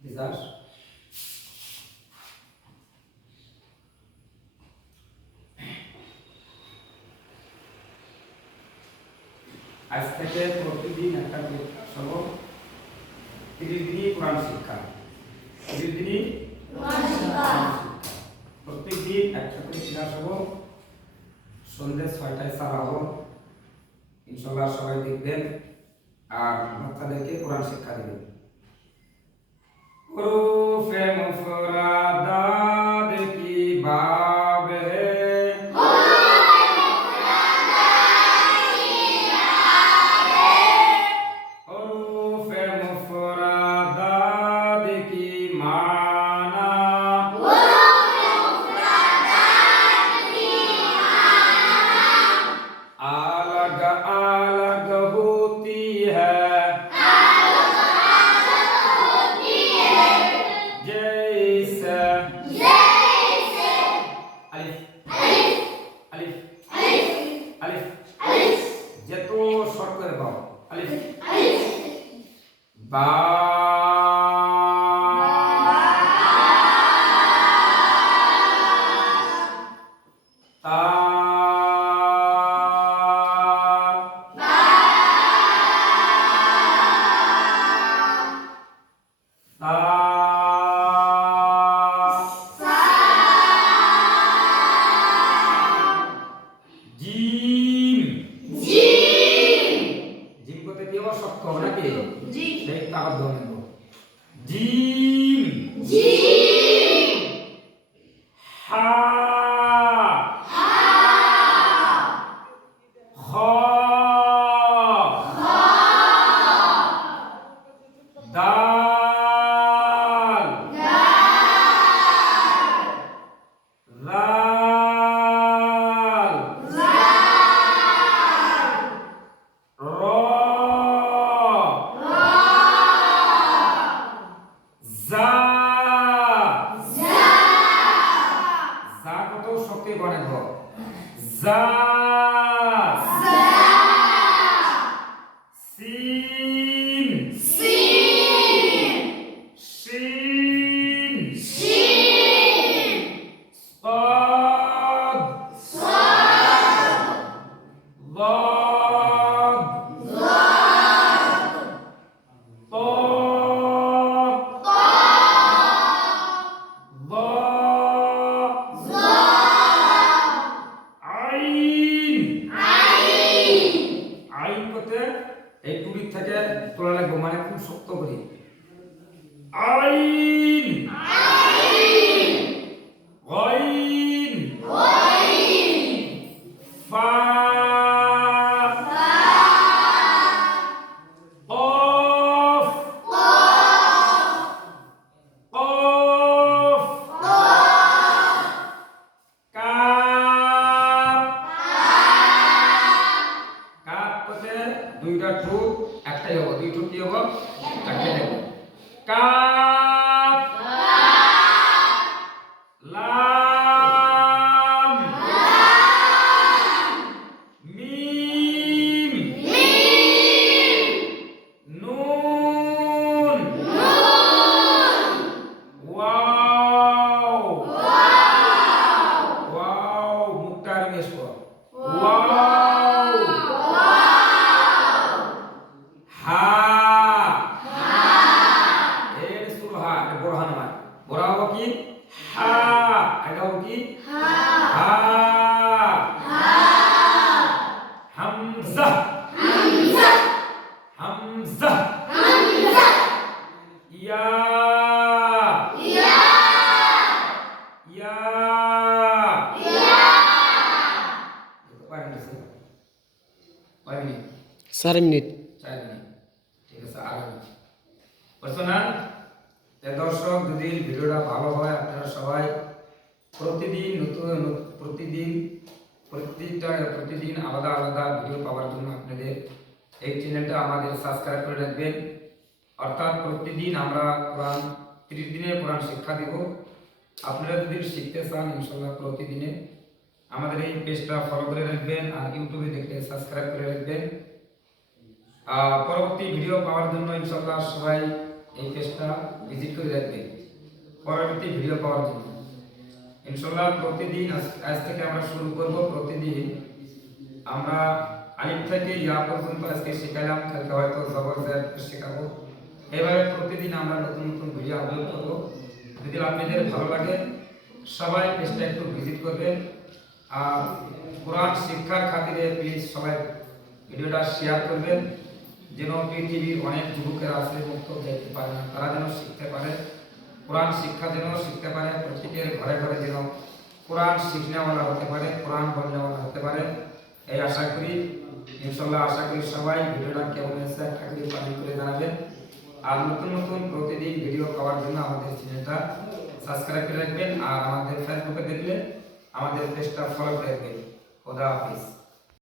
বিকাশ আজ থেকে প্রতিদিন একটা সব 30 দিনই কোরআন শিক্ষা 30 দিনই কোরআন শিক্ষা প্রত্যেকদিন একসাথে ক্লাস হবো সন্ধ্যে 6টায় সারা হবো ইনশাআল্লাহ সবাই দেখবেন আর বাচ্চাদেরকে কোরআন শিক্ষা দেবেন হুরুফে মুফরাদাত কি বাব হে হুরুফে মুফরাদাত কি মানা अलग अलग होती है जैसे अलिफ अलिफ अलिफ जतो शॉर्ट कर पाओ अलिफ बा ता জিম জিম করতে কি হবে শক্ত হবে নাকি জি সেই তাকত ধরে নেব জিম হা খ দাল লাল র জা জা কত শক্তি বনে গো জা সিন শিন صاد ضاد طا ظا আইন আইন করতে এই টুরির থেকে তোলা লাগবে মানে খুব শক্ত করে আইন গাইন ফা قاف قاف কাপ কাপ করতে দুইটা ঠোঁট একটাই হবে দুই ঠোঁট কি হবে একটাই হবে কাপ লাম মিম নুন ওয়াও ওয়াও মুখটা রিমেশ করো ওয়াও হা এর সুর হা বোরহান হয় বোরা হবে কি হা এটা হবে কি হা হামজা হামজা ইয়া ইয়া 4 মিনিট ঠিক আছে আগামী বুঝছো না দর্শক যদি ভিডিওটা ভালো হয় আপনারা সবাই প্রতিদিন নতুন প্রতিদিন আলাদা আলাদা ভিডিও পাওয়ার জন্য আপনাদের এই চ্যানেলটা আমাদের সাবস্ক্রাইব করে রাখবেন অর্থাৎ প্রতিদিন আমরা কোরআন 30 দিনের কোরআন শিক্ষা দেব আপনারা যদি শিখতে চান ইনশাআল্লাহ প্রতিদিনে আমাদের এই পেজটা ফলো করে রাখবেন আর ইউটিউবে দেখলে সাবস্ক্রাইব করে রাখবেন পরবর্তী ভিডিও পাওয়ার জন্য ইনশাআল্লাহ সবাই এই পেজটা ভিজিট করে রাখবেন পরবর্তী ভিডিও পাওয়ার জন্য। ইনশাআল্লাহ প্রতিদিন আজ থেকে আমরা শুরু করব। প্রতিদিন আমরা আলিফ থেকে ইয়া পর্যন্ত আজকে শেখালাম, কালকে হয়তো জবর জের শেখাবো। এভাবে প্রতিদিন আমরা নতুন নতুন ভিডিও আপলোড করব। যদি আপনাদের ভালো লাগে সবাই পেজটা একটু ভিজিট করবেন। আর কোরআন শিক্ষার খাতিরে প্লিজ সবাই ভিডিওটা শেয়ার করবেন, যেন পৃথিবীর অনেক যুবকেরা আছে মুক্ত যেতে পারে না, তারা যেন শিখতে পারে, কোরআন শিক্ষা যেন শিখতে পারে। প্রত্যেকের ঘরে ঘরে যেন কোরআন শিখনেওয়ালা হতে পারে, কোরআন বলনেওয়ালা হতে পারে, এই আশা করি। ইনশাল্লাহ আশা করি সবাই ভিডিওটা কেমন হয়েছে একটা করে কমেন্ট করে জানাবেন। আর নতুন নতুন প্রতিদিন ভিডিও পাওয়ার জন্য আমাদের চ্যানেলটা সাবস্ক্রাইব করে রাখবেন। আর আমাদের ফেসবুকে দেখলে আমাদের পেজটা ফলো করে রাখবেন। খোদা হাফিজ।